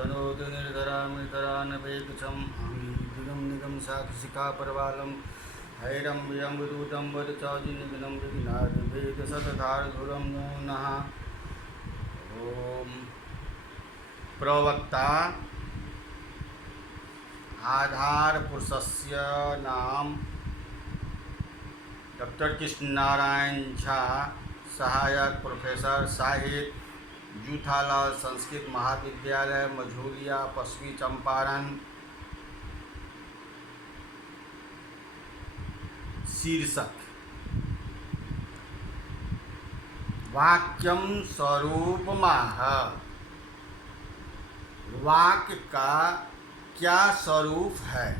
तनोतु निर्धरामृतरानपेक्षं दिगं निगं साक्षिका परवालं हैरं यम्बुदूतं वरचाजिनिघ्नं विघ्नादिभेदशतधारधुरं no नः। ओम प्रवक्ता आधार पुरुषस्य नाम डॉक्टर कृष्ण नारायण झा, सहायक प्रोफेसर साहित्य, जूठालाल संस्कृत महाविद्यालय, मझौलिया, पश्चिमी चंपारण। शीर्षक वाक्यम स्वरूपमाह। वाक्य का क्या स्वरूप है?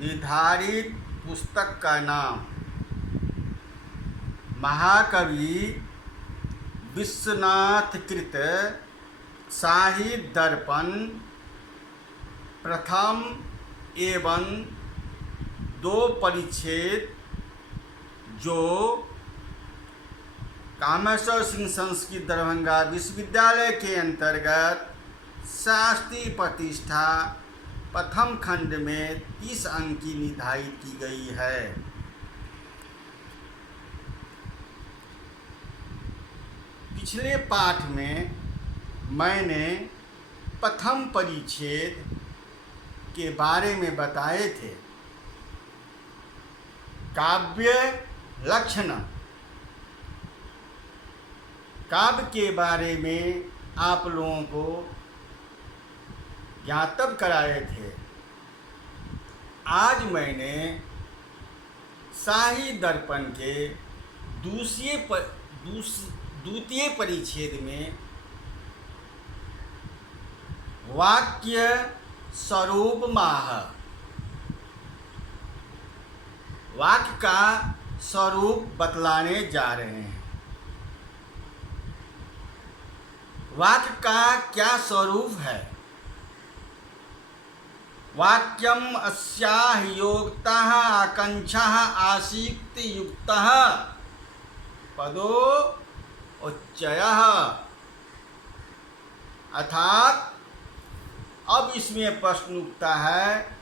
निर्धारित पुस्तक का नाम महाकवि विश्वनाथ कृत साहित्य दर्पण प्रथम एवं 2 परिच्छेद, जो कामेश्वर सिंह संस्कृत दरभंगा विश्वविद्यालय के अंतर्गत शास्त्रीय प्रतिष्ठा प्रथम खंड में 30 अंक की निर्धारित की गई है। पिछले पाठ में मैंने प्रथम परिच्छेद के बारे में बताए थे। काव्य लक्षण, काव्य के बारे में आप लोगों को ज्ञातव कराए थे। आज मैंने साहित्य दर्पण के द्वितीय परिच्छेद में वाक्य स्वरूप माह, वाक्य का स्वरूप बतलाने जा रहे हैं। वाक्य का क्या स्वरूप है? वाक्यम अस्याह योक्तः आकांक्षः आसीक्त युक्तः पदो उच्चयः। अर्थात अब इसमें प्रश्न उठता है,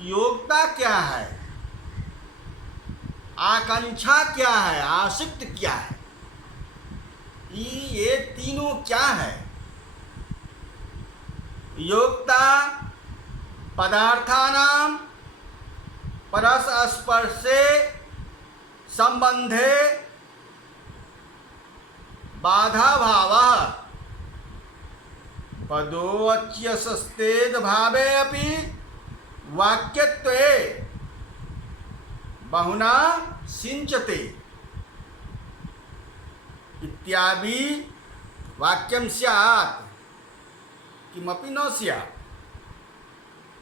योग्यता क्या है, आकांक्षा क्या है, आसक्त क्या है, ये तीनों क्या है? योग्यता पदार्थानां परस्परस्पर्शे संबंधे बाधा भावः पदोच्यसस्तेद भावे अपि वाक्यत्वे बहुना सिंचते इत्यादि वाक्यम स्यात् किमपि न स्यात्।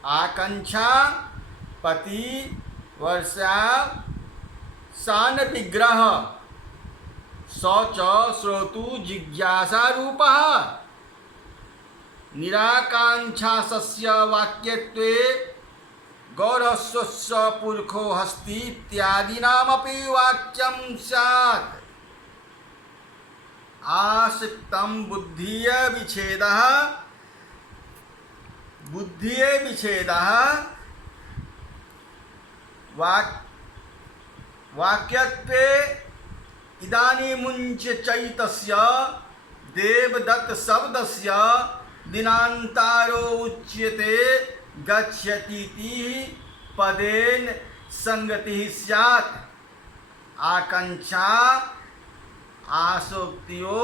आकांक्षा पति वर्षा सान विग्रह शौच श्रोतु जिज्ञासा रूपः निराकांक्षास्य वाक्यत्वे गौरवस्य पुरुषो हस्ति इत्यादीनामपि वाक्यं स्यात्। आसक्तं बुद्धिय विच्छेदः वाक्यत्वे इदानीमुञ्च चैतस्य देवदत्त शब्दस्य दिनान्तारो उच्यते गच्छतीति पदेन संगतिः स्यात्। आकांक्षा आसक्तियो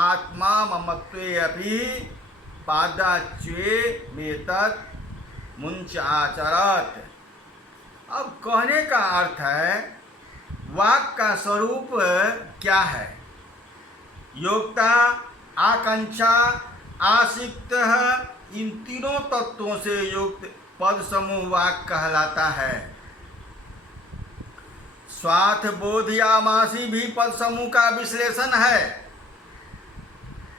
आत्मा ममत्वे अपि पादाच्ये मेतत् मुंच आचरत। अब कहने का अर्थ है, वाक्य का स्वरूप क्या है? योग्यता, आकांक्षा, आसक्त, इन तीनों तत्वों से युक्त पद समूह वाक्य कहलाता है। स्वार्थ बोध या मासी भी पद समूह का विश्लेषण है।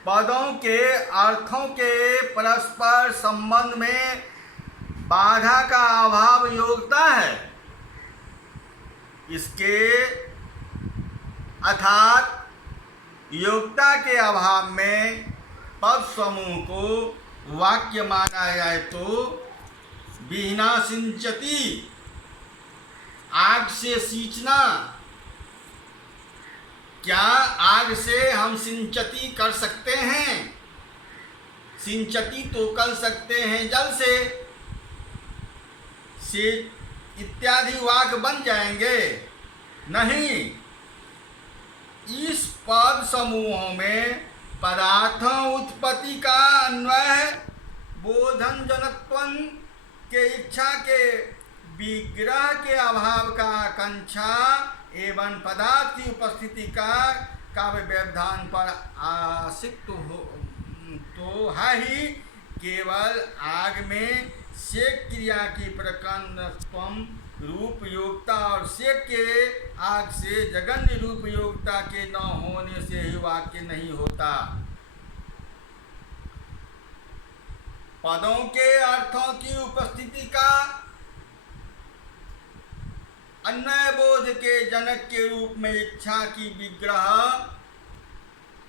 पदों के अर्थों के परस्पर संबंध में बाधा का अभाव योग्यता है। इसके अर्थात योग्यता के अभाव में पद समूह को वाक्य माना जाए तो विहीना सिंचती, आग से सींचना। क्या आग से हम सिंचती कर सकते हैं? सिंचती तो कर सकते हैं जल से इत्यादि वाक्य बन जाएंगे। नहीं, इस पद समूहों में पदार्थों उत्पत्ति का अन्वय बोधन जनत्वं के इच्छा के विग्रह के अभाव का आकांक्षा एवं पदार्थ की उपस्थिति का काव्य व्यवधान पर आसिक्त हो तो है ही। केवल आग में सेक क्रिया की प्रकरणत्वम रूप योग्यता और सेक के आग से जगन्य रूप योग्यता के न होने से ही वाक्य नहीं होता। पदों के अर्थों की उपस्थिति का अन्वय बोध के जनक के रूप में इच्छा की विग्रह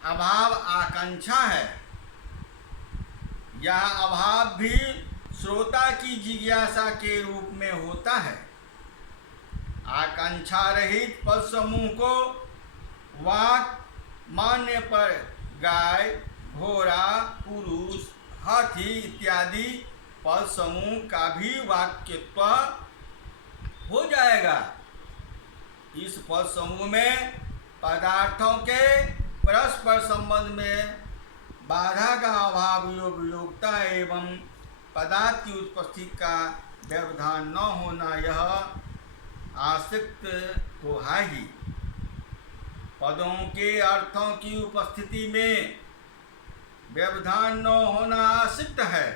अभाव आकांक्षा है। यह अभाव भी श्रोता की जिज्ञासा के रूप में होता है। आकांक्षा रहित पद समूह को वाक मानने पर गाय, घोड़ा, पुरुष, हाथी इत्यादि पद समूह का भी वाक्यत्व हो जाएगा। इस पद समूह में पदार्थों के परस्पर संबंध में बाधा का अभाव योग्यता एवं पदार्थ की उपस्थिति का व्यवधान न होना यह आसक्त तो है ही। पदों के अर्थों की उपस्थिति में व्यवधान न होना आसक्त है।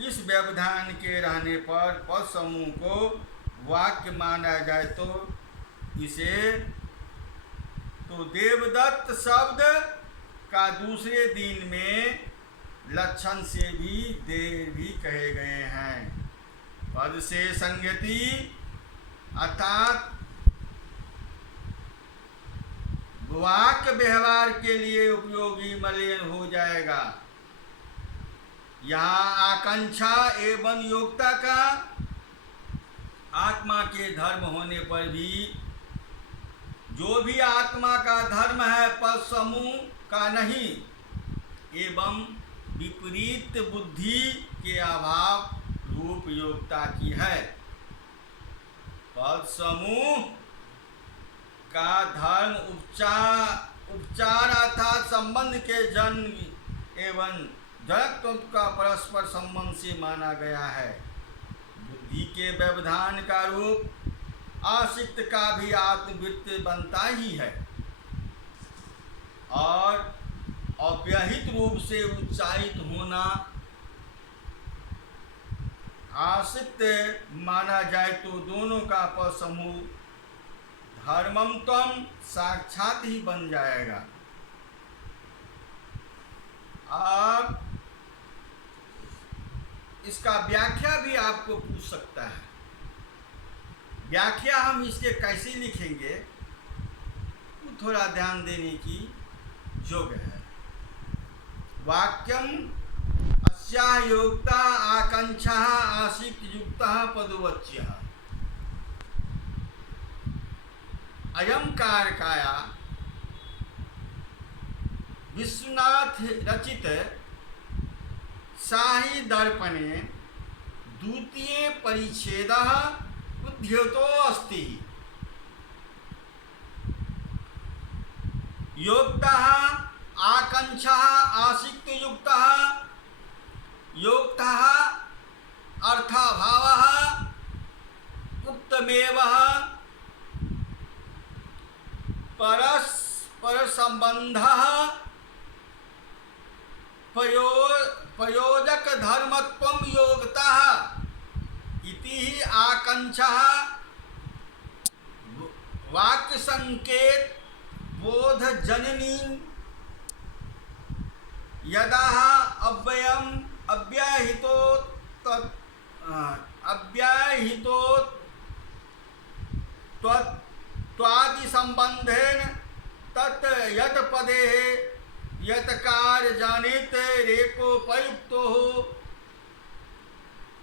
इस व्यवधान के रहने पर पद समूह को वाक्य माना जाए तो इसे तो देवदत्त शब्द का दूसरे दिन में लक्षण से भी देव भी कहे गए हैं। पद से संगति अर्थात वाक्य व्यवहार के लिए उपयोगी मलिन हो जाएगा। यहाँ आकांक्षा एवं योग्यता का आत्मा के धर्म होने पर भी जो भी आत्मा का धर्म है पद समूह का नहीं एवं विपरीत बुद्धि के अभाव रूप योग्यता की है। पद समूह का धर्म उपचार अर्थात संबंध के जन्म एवं जड़त्व का परस्पर संबंध से माना गया है। बुद्धि के व्यवधान का रूप आसिक्त का भी आत्मवृत्त बनता ही है और अव्यहित रूप से उच्चारित होना आसिक्त माना जाए तो दोनों का पद समूह धर्मम त्वम साक्षात ही बन जाएगा। अब इसका व्याख्या भी आपको पूछ सकता है। व्याख्या हम इसके कैसे लिखेंगे तो थोड़ा ध्यान देने की योग्य है। वाक्यम अस्याः योग्यता आकांक्षा आसिक्त युक्तः पदोवच्यः। अयं कारकाया विश्वनाथ रचित शाही दर्पणे द्वितीय परिच्छेदः उद्धृतो अस्ति। योक्तः आकांक्षः आसिक्त युक्तः योक्तः अर्थाभावः उक्तमेवः परस्पर संबंधः प्रयोजक धर्मत्वं योग्यता इति ही आकांक्षा वाक्य संकेत बोध जननी यदा अव्यहितो त्वादि संबंधेन तत् यत् पदे यतकार जानित रेकोपयुक्तो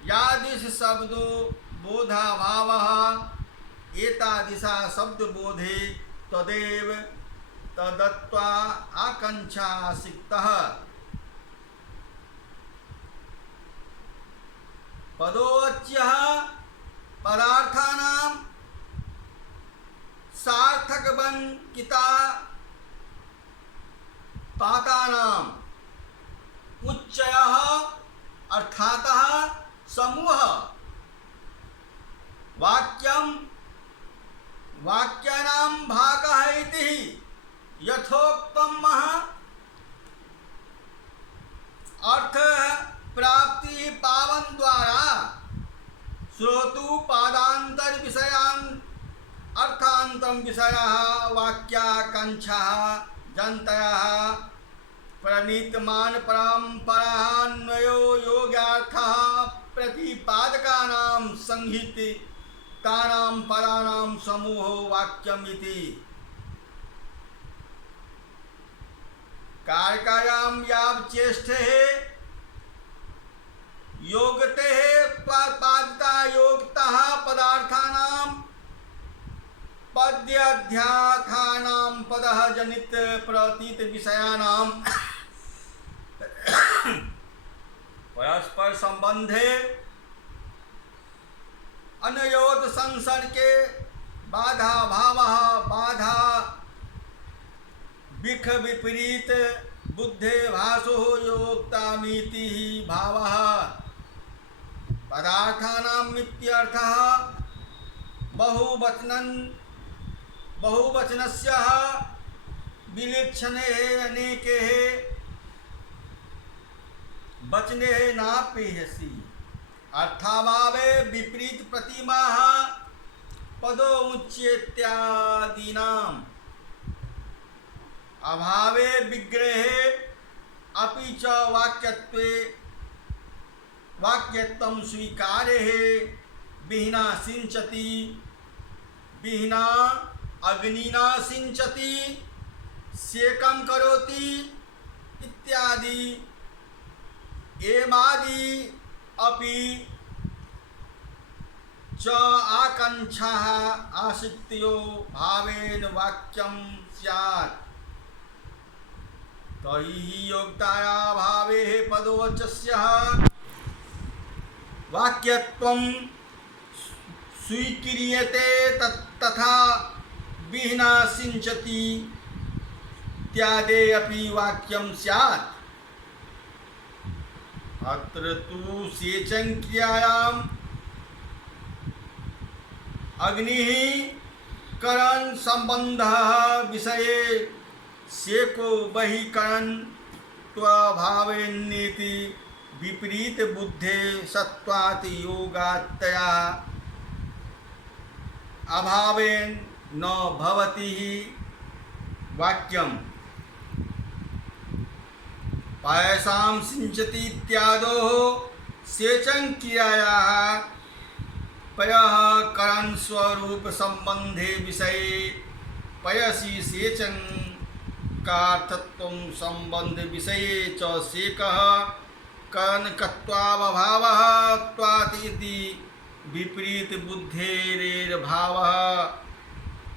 यादिश शब्दो बोधा भावः एतादिशा शब्द बोधे तदेव तदत्वा आकांक्षा सिक्तः पदोच्यः पदार्थानां सार्थकवन किता पातानाम उच्चयः अर्थातः समूह वाक्यं वाक्यानां भागः इति यथोक्तम् अर्थ प्राप्ति पावन द्वारा श्रोतु पादांतर विषयान् अर्थांतम विषयः वाक्याकांक्षाः जन्तयः प्रणीतमान परम्परान्वयो योगार्थः प्रतिपादकानां संहितानां पदानां समूहो वाक्यमिति कारकायां यावचेष्टे योगते पादिता योगतः पदार्थानां पद्याध्याथानां पदः जनित प्रतीत विषयानां परस्पर संबंधे अनयोत संसर्गे बाधा भावः बाधा विख विपरीत बुद्धे भासो योक्तामीति भावः पदार्थानां इत्यर्थः बहुवचनस्य विलक्षणे अनेके वचने नापेयसि अर्थाभावे विपरीत प्रतिमाः पदो उच्येत्यादीनाम् अभावे विग्रहे अपि च वाक्यत्वे वाक्यत्वं स्वीकारे विहीना सिंचति विहीना अग्निना सिंचति सेकं करोति इत्यादि एमादि अपि च आकांक्षाः आसक्तियो भावेन वाक्यं स्यात् तैहि योग्यताया भावे पदोच्चस्य वाक्यत्वं स्वीक्रियते तथा विहीना सिंचति इत्यादि अपि वाक्यं स्यात् अत्र तु सेचन क्रियायाम् अग्निः करण संबंधः विषये सेको बहिकरण त्वभावेन्नेति विपरीत बुद्धे सत्वात् योगात्तया अभावेन न भवति वाक्यम् पायसां सिंचति इत्यादो सेचन क्रियायाः पयः करण स्वरूप संबंधे विषये पयसि सेचन कार्थत्वं संबंध विषये च सेकः करणकत्वाभावः त्वात् इति विपरीत बुद्धेरेर्भावः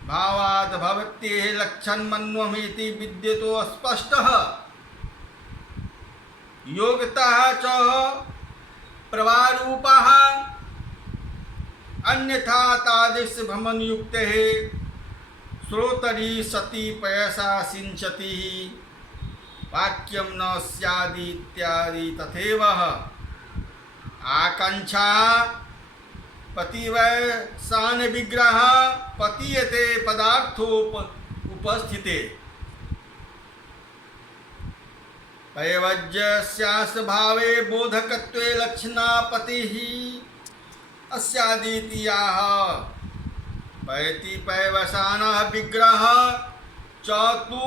भावात् भवत्येः लक्षणमन्वमेति विद्यतो स्पष्टः योगतः च प्रवारूपः अन्यथा तादृश भ्रमणयुक्तः श्रोतरि सति पयसा सिंचति वाक्यं न स्यादि इत्यादि तथैव आकांक्षा पतिवसान विग्रह पतीयते पदार्थोपस्थिते पैवज्यस्यास भावे बोधकत्वे लक्षणापतिः अस्यादिति याः पैति पैवसानः विग्रह च तु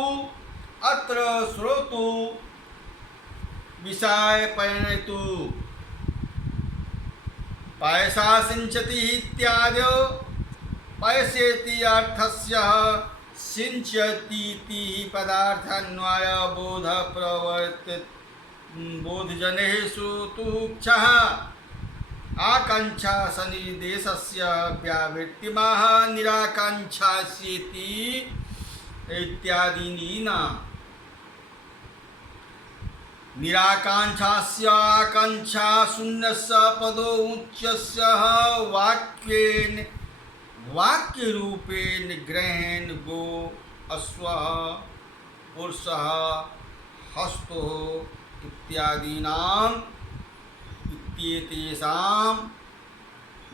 अत्र श्रोतु विषय परिणेतु पयसा सिंचति इत्यादि पयसेति अर्थस्य सिंचतीति पदार्थान्वय बोध प्रवर्तित बोधजनेषु तुच्छः आकांक्षा सन्निदेशस्य व्यावृत्तिमः निराकांक्षास्येति इत्यादीना निराकांक्षास्य आकांक्षा शून्यस्य पदो उच्चस्य वाक्येन वाक्यरूपेण ग्रहेण गो अश्वः पुरुषः हस्तो इत्यादीनाम् इत्येतेषां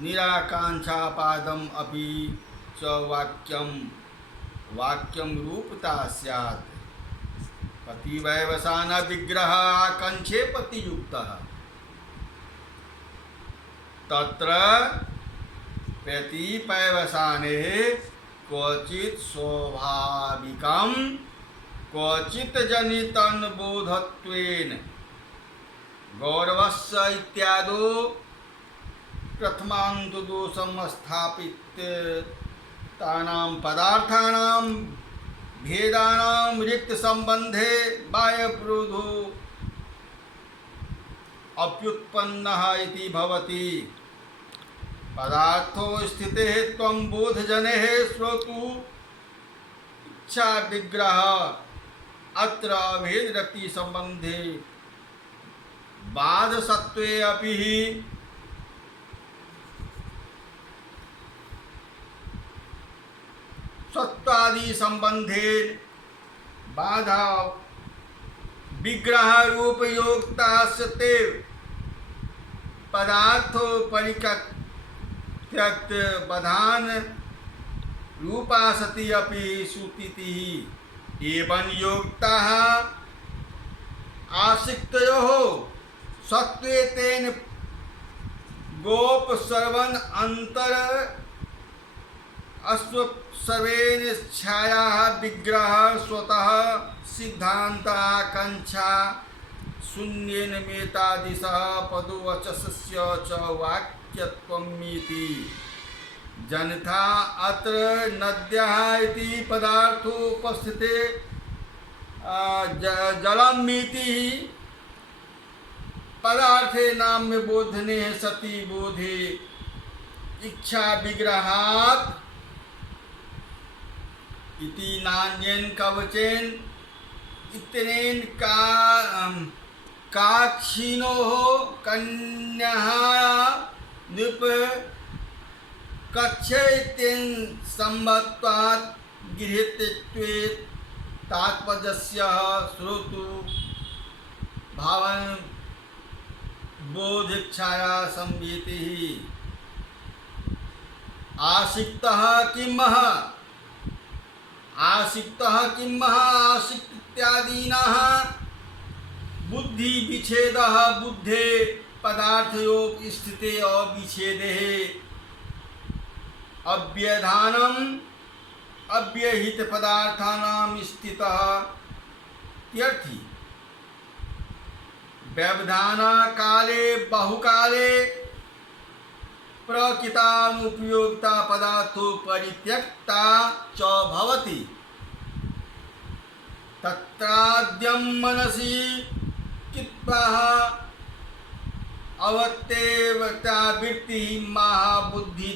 निराकांक्षापादम् अपि च वाक्यं रूपता स्यात्। पतिवैवसान विग्रह आकांक्षे पतियुक्तः तत्र प्रतिपैवसाने क्वचित् स्वाभाविकं क्वचित् जनितं बोधत्वेन गौरवस्य इत्यादो प्रथमान्तु दोषं स्थापित तानां पदार्थानां भेदानां रिक्त संबंधे बाह्यविरोधो अप्युत्पन्नः इति भवति। पदार्थो स्थिते त्वं बोधजनेः श्रोतु इच्छा विग्रह अत्र भेदरति संबंधे बाधसत्वे अपि सत्वादि संबंधे बाधा विग्रह रूप योगता सते पदार्थो परित्यक्त बधान रूपा सति अपि सुतिति एवं योगता आसिक्तयोः सत्वे तेन गोप श्रवण अंतर अस्वसर्वेन छाया विग्रह स्वतः सिद्धांत आकांक्षा शून्येन मेतादिशः पदोवचस्य च वाक्यत्वमिति जनथा अत्र नद्यः इति पदार्थोपस्थिते जलमिति पदार्थे नाम्य बोधने सति बोधे इच्छा विग्रहात् इति नान्येन कवचेन इत्यनेन काक्षिणोः कन्याः नृप कक्ष इत्येन संबत्वात् गृहीतत्वे तात्पर्यस्य श्रोतु भावन बोधिक्षाया संवितिः आसिक्तः किमः आसिक्त इत्यादीनाः बुद्धि विच्छेदः बुद्धे पदार्थयोग स्थिते अविच्छेदे अव्यधानम अव्यहित पदार्थानां स्थितः त्यर्थी व्यवधाना काले बहुकाले प्रकृतानुपयोगिता पदार्थो परित्यक्ता च भवति तत्राद्यं मनसि चित्वा अवत्यवता वृत्ति महाबुद्धित्यादीना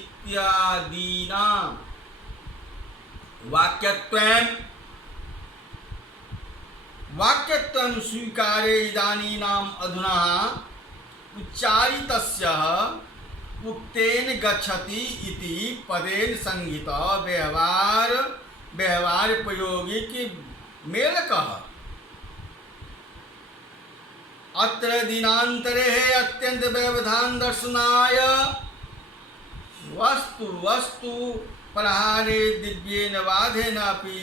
वाक्यत्वं स्वीकारे इदानीनाम् अधुना उच्चारितस्य उक्तेन गच्छति इति पदेन संहित व्यवहार प्रयोगिक मेलकः अत्र दिनांतरे अत्यंत व्यवधान दर्शनाय वस्तु प्रहारे दिव्येन बाधेन अपि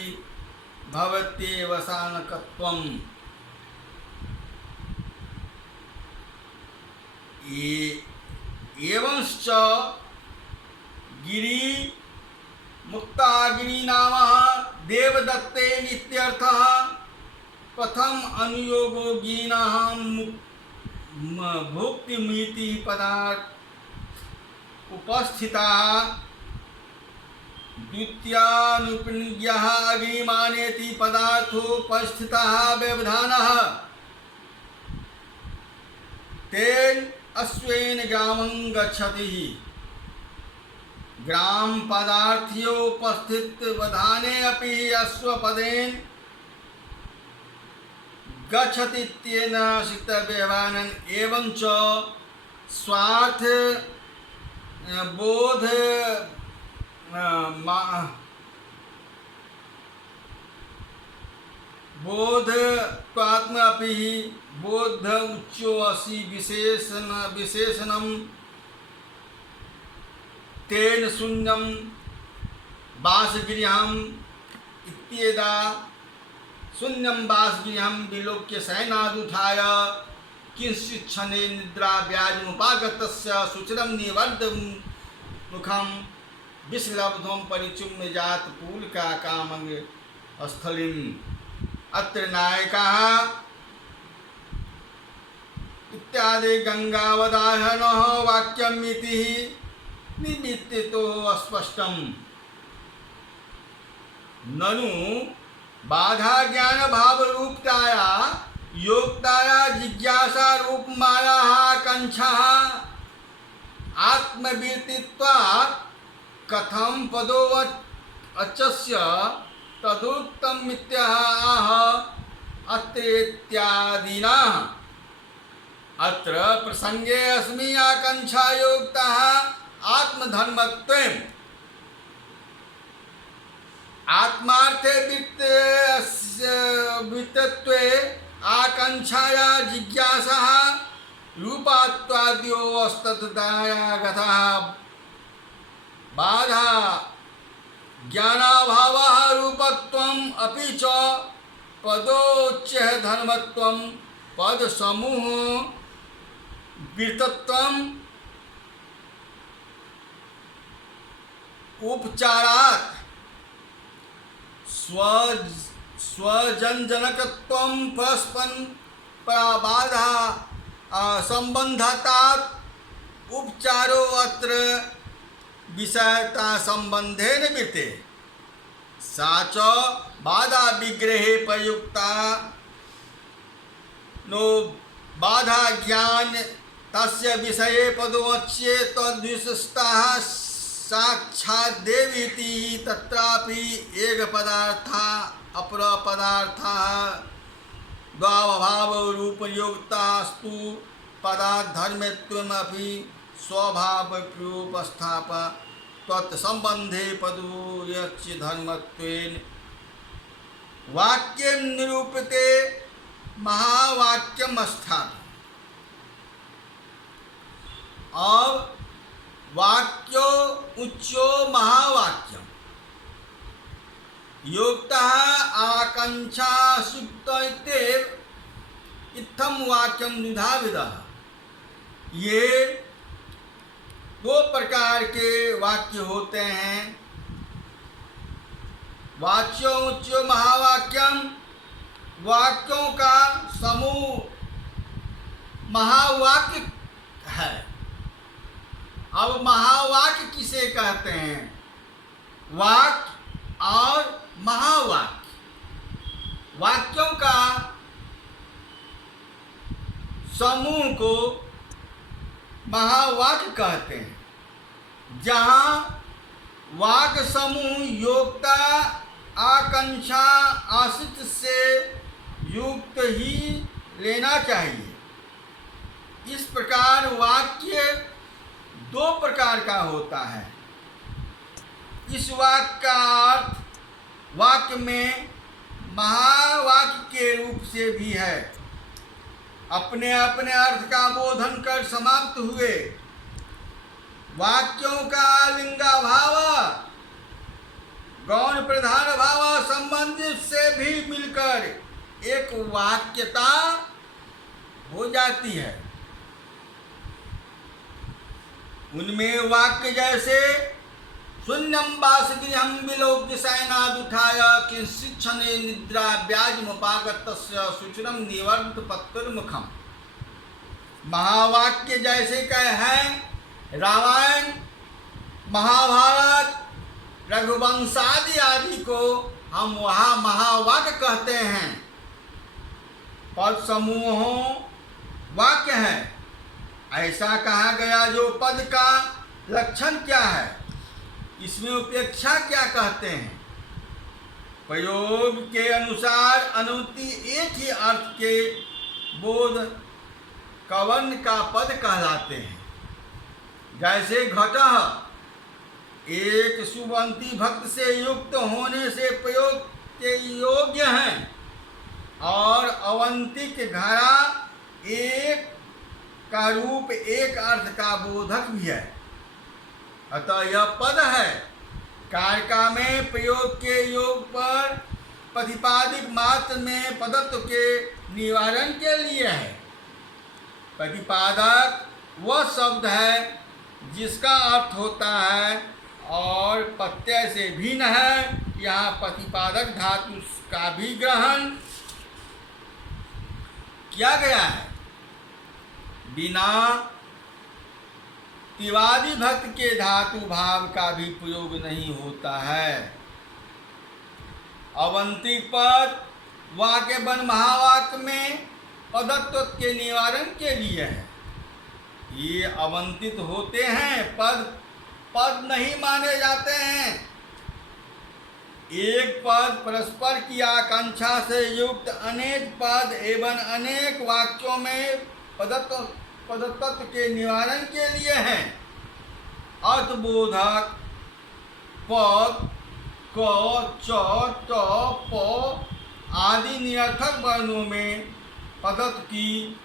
भवत्येवसानकत्वम् एवंश्च गिरि मुक्तागिरि नाम देवदत्तेन इत्यर्थः प्रथम अनुयोगो गिरिणः भुक्तिमिति पदार्थ उपस्थिता द्वितीयानुपन्यः अग्निमानेति पदार्थोपस्थितः व्यवधानः तेन अश्वेन ग्रामं गच्छति। ग्राम पदार्थोपस्थित व्यवधाने अपि अश्वपदेन गच्छति इत्येन सिद्धव्यवहारम् एवं च स्वार्थ बोध बोधत्वात्मपि बोध उच्चो असि विशेषणं तेन शून्यं वासगृहम् इत्येदा शून्यं वासगृहं विलोक्य शयनादुत्थाय किंचित् क्षणे निद्राव्याजमुपागतस्य शुचिरं निवर्धमुखं विश्लब्धं परिचुम्य जात पूलकाकामं स्थलिम्। अत्र नायकः इत्यादि गंगावदाहनः वाक्यमिति निमित्तो अस्पष्टम्। ननु बाधा ज्ञान भाव रूपताया योक्ताया जिज्ञासा रूप माया आकांक्षा आत्मवीर्तित्वात् कथम पदो अचस्य तदुक्तम मिथ्याः आह अत्रेत्यादिना। अत्र प्रसंगे अस्मि आकांक्षा योक्तः आत्मधर्मत्वेन आत्मार्थे वित्तत्वे आकांक्षाया जिज्ञासा रूपात्वाद्यो अस्ततया गतः बाधा ज्ञानाभावः रूपत्वम् अपि च पदोच्चः धर्मत्वं पद समूह वित्तत्वम् उपचारात् स्वजनजनकत्वं परस्परं पराबाधा संबंधतात् उपचारो अत्र विषयता संबंधेन वित्ते सा च बाधा विग्रहे प्रयुक्ता नो बाधा ज्ञान तस्य विषये पदोच्ये तद्विशिष्टाः साक्षात् देवीति तत्रापि एक पदार्था अपर पदार्था द्वाभाव रूपयोक्तास्तु पदार्थ धर्मत्वमपि स्वभाव प्रूपस्थाप तत्संबंधे पदोच्य धर्मत्वेन वाक्यं निरूपते महावाक्यम स्थान। अब वाक्यो उच्चो महावाक्यम योक्तः आकांक्षा सुप्त इत्थम वाक्यम निधाविदः। ये दो प्रकार के वाक्य होते हैं, वाच्यो उच्चो महावाक्यम वाक्यों का समूह महावाक्य है। अब महावाक्य किसे कहते हैं? वाक्य और महावाक्य वाक्यों का समूह को महावाक्य कहते हैं। जहाँ वाक्य समूह योक्ता आकांक्षा आश्रित से युक्त ही लेना चाहिए। इस प्रकार वाक्य दो प्रकार का होता है। इस वाक्य का अर्थ वाक्य में महावाक्य के रूप से भी है। अपने अपने अर्थ का बोधन कर समाप्त हुए। वाक्यों का लिंगाभाव गौण प्रधान भाव संबंधित से भी मिलकर एक वाक्यता हो जाती है। उनमें वाक्य जैसे शून्यम वासगृहं विलोक्य शयनादुत्थाय किंचित् क्षणे निद्रा व्याजमुपागतस्य शुचिरं निवर्त पत्तुर्मुखम्। महावाक्य जैसे कहे हैं रामायण महाभारत रघुवंशादि आदि को हम वहाँ महावाक्य कहते हैं। पद समूहों वाक्य है। ऐसा कहा गया जो पद का लक्षण क्या है, इसमें उपेक्षा क्या कहते हैं। प्रयोग के अनुसार अनुक्ति एक ही अर्थ के बोध कवर्ण का पद कहलाते हैं। जैसे घटः एक सुबंती भक्त से युक्त होने से प्रयोग के योग्य हैं, और अवंतिक घड़ा एक का रूप एक अर्थ का बोधक भी है। अतः यह पद है। कारका में प्रयोग के योग पर प्रतिपादिक मात्र में पदत्व के निवारण के लिए है। प्रतिपादक वह शब्द है जिसका अर्थ होता है और प्रत्यय से भिन्न है। यहाँ प्रतिपादक धातु का भी ग्रहण किया गया है। बिना तिवादी भक्त के धातु भाव का भी प्रयोग नहीं होता है। अवंतिक पद वाक्य बन महावाक्य में पदत्व के निवारण के लिए है। ये अवंतित होते हैं, पद नहीं माने जाते हैं। एक पद परस्पर की आकांक्षा से युक्त अनेक पद एवं अनेक वाक्यों में पदत्व के निवारण के लिए हैं। अर्थबोधक पद क, च, ट, प आदि निरर्थक वर्णों में पदत्व की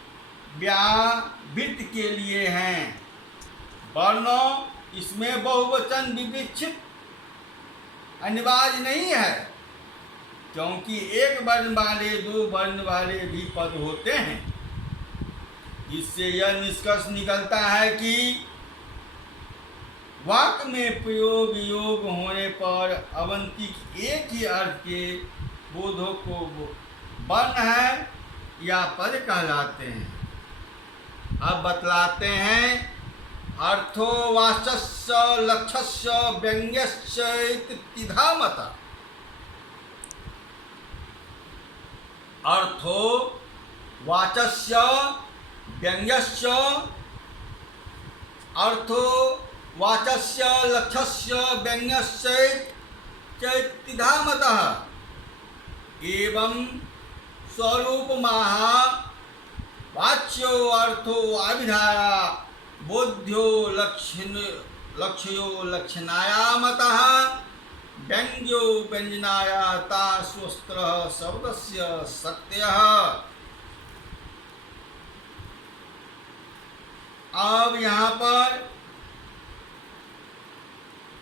व्यावृत्ति के लिए हैं। वर्ण इसमें बहुवचन विवक्षित अनिवार्य नहीं है, क्योंकि एक वर्ण वाले दो वर्ण वाले भी पद होते हैं। इससे यह निष्कर्ष निकलता है कि वाक्य में प्रयोग योग होने पर अवंतिक एक ही अर्थ के बोधों को वर्ण है या पद कहलाते हैं। अब बतलाते हैं अर्थो वाचस्य लक्ष्यस्य व्यंग्यस्य इत्यादि मत। अर्थो वाचस्य व्यंग्यस्य अर्थो वाचस्य लक्ष्यस्य व्यंग्यस्य इत्यादि मत एवं स्वरूपमाह वाच्यो अर्थो अभिधाया बोध्यो लक्ष्यो लक्षणाया मतः व्यंग्यो व्यंजनाया तास्वस्त्र शब्दस्य शक्तयः। अब यहाँ पर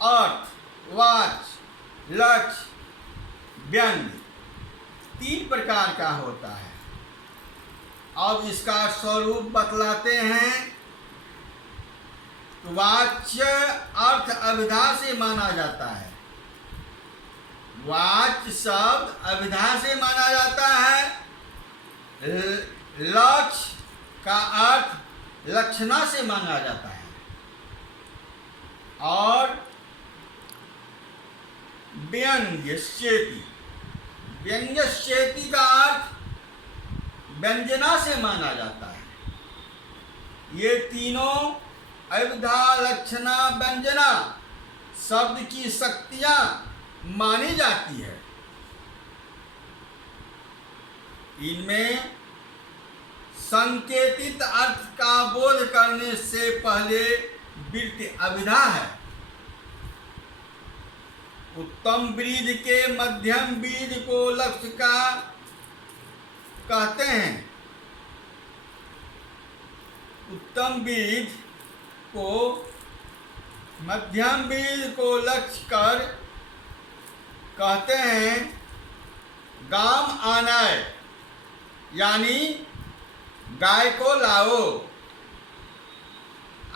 अर्थ, वाच्य, लक्ष्य, व्यंग तीन प्रकार का होता है। अब इसका स्वरूप बतलाते हैं। वाच्य अर्थ अभिधा से माना जाता है। वाच्य शब्द अभिधा से माना जाता है। लक्ष्य का अर्थ लक्षणा से माना जाता है। और व्यंग्यश्चेति, व्यंग्यश्चेति का अर्थ व्यंजना से माना जाता है। ये तीनों अभिधा लक्षणा व्यंजना शब्द की शक्तियां मानी जाती है। इनमें संकेतित अर्थ का बोध करने से पहले वृत्ति अभिधा है। उत्तम बीज के मध्यम बीज को लक्ष्य का कहते हैं। उत्तम बीज को मध्यम बीज को लक्ष्य कर कहते हैं गाम आनाय, यानी गाय को लाओ।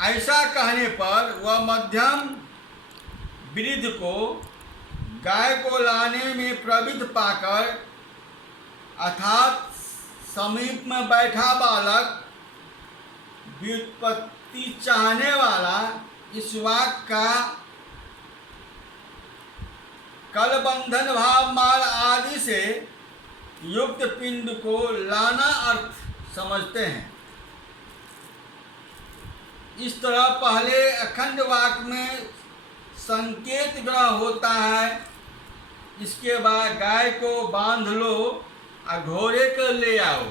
ऐसा कहने पर वह मध्यम वृद्ध को गाय को लाने में प्रवृत्त पाकर अर्थात समीप में बैठा बालक व्युत्पत्ति चाहने वाला इस वाक्य का कल बंधन भाव माल आदि से युक्त पिंड को लाना अर्थ समझते हैं। इस तरह पहले अखंड वाक्य में संकेत ग्रह होता है, इसके बाद गाय को बांध लो और घोड़े को ले आओ।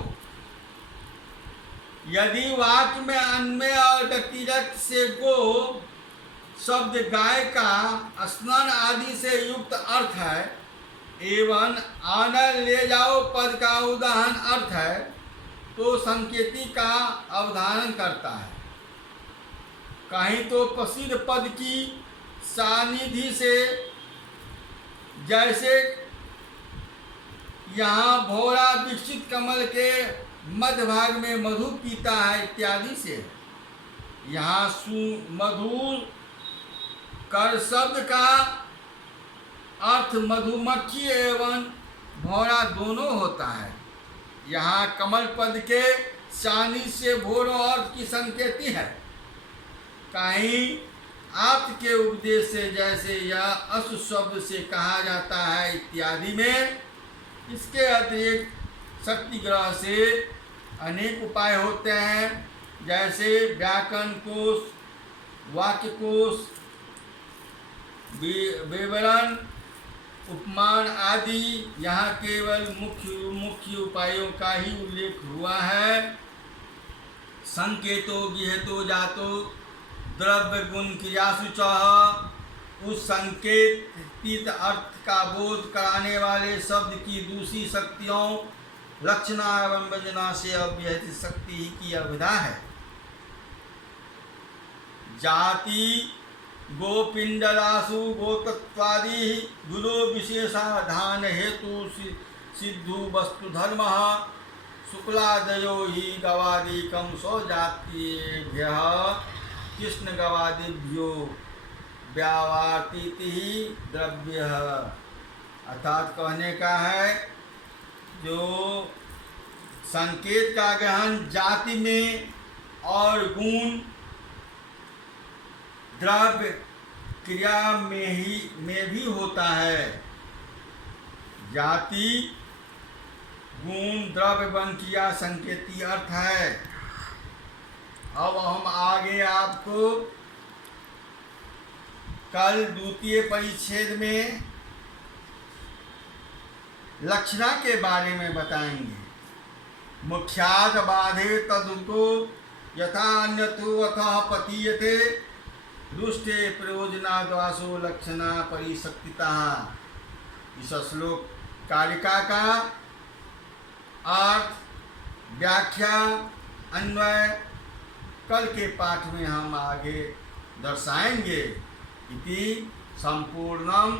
यदि वाक्य में अन्वय और व्यतिरिक्त से गो शब्द गाय का स्नान आदि से युक्त अर्थ है एवं आना ले जाओ पद का उदाहरण अर्थ है, तो संकेती का अवधारण करता है। कहीं तो प्रसिद्ध पद की सानिधि से, जैसे यहाँ भौरा विकसित कमल के मध्य भाग में मधु पीता है इत्यादि से। यहाँ मधुर कर शब्द का अर्थ मधुमक्खी एवं भौरा दोनों होता है। यहाँ कमल पद के सानिध्य से भौरो अर्थ की संकेती है। कहीं आपके उपदेश से, जैसे यह अशु शब्द से कहा जाता है इत्यादि में। इसके अतिरिक्त शक्ति ग्रह से अनेक उपाय होते हैं, जैसे व्याकरण कोश, वाक्य कोश, विवरण, उपमान आदि। यहाँ केवल मुख्य उपायों का ही उल्लेख हुआ है। संकेतो गेहतो जातो द्रव्य गुण क्रियासु चः, उस संकेतित अर्थ का बोध कराने वाले शब्द की दूसरी शक्तियों लक्षणा एवं व्यंजना से अव्यहित शक्ति ही की अविधा है। जाति गोपिंडलासु गोतत्वादि गुरो विशेषाधान हेतु सिद्धु वस्तु धर्म शुक्लादयो ही गवादिकम स्वजातीभ्यः कृष्ण गवादिभ्यो व्यावार्तिति द्रव्य। अर्थात कहने का है, जो संकेत का ग्रहण जाति में और गुण द्रव्य क्रिया में भी होता है। जाति गुण द्रव्य वन क्रिया संकेती अर्थ है। अब हम आगे आपको कल द्वितीय परिच्छेद में लक्षणा के बारे में बताएंगे। मुख्यात बाधे तदुतो यथा अन्यथो अतः पतीयते दुष्टे प्रयोजनाद्वासो लक्षणा परिशक्तिता। इस श्लोक कारिका का अर्थ, व्याख्या, अन्वय कल के पाठ में हम आगे दर्शाएंगे। इति संपूर्णम